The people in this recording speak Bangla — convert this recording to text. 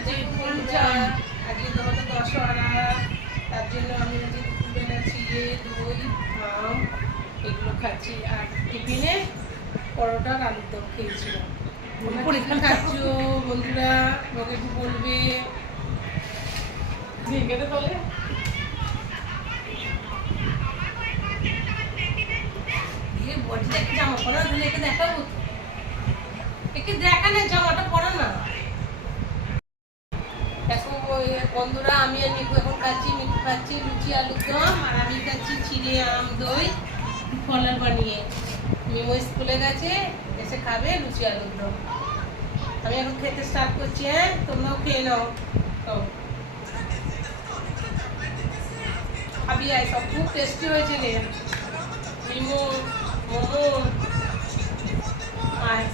আজকে তোমাদের দশহরা, তার জন্য আমি আজকে দুপুরবেলা চিড়ে দই আম এগুলো খাচ্ছি, আর টিফিনে পরোটা আর আলুর দম খেয়েছিলাম। পরীক্ষা খাচ্ছ বন্ধুরা, আমাকে একটু বলবে। বডিটাকে জামা পরা দিলে একে দেখাবো তো, একে দেখা না জামাটা পরা না। দেখো বন্ধুরা, আমি আর মিকু এখন খাচ্ছি লুচি আলুর দম, আর আমি খাচ্ছি চিড়ে আম দই ফলার বানিয়ে। মিমো স্কুলে গেছে, এসে খাবে লুচি আলুর দম। আমি এখন খেতে স্টার্ট করছি। হ্যাঁ, তোমরাও খেয়ে নাও। খাবি আয়, সব খুব টেস্টি হয়েছে রে মিমো মোমো। আয়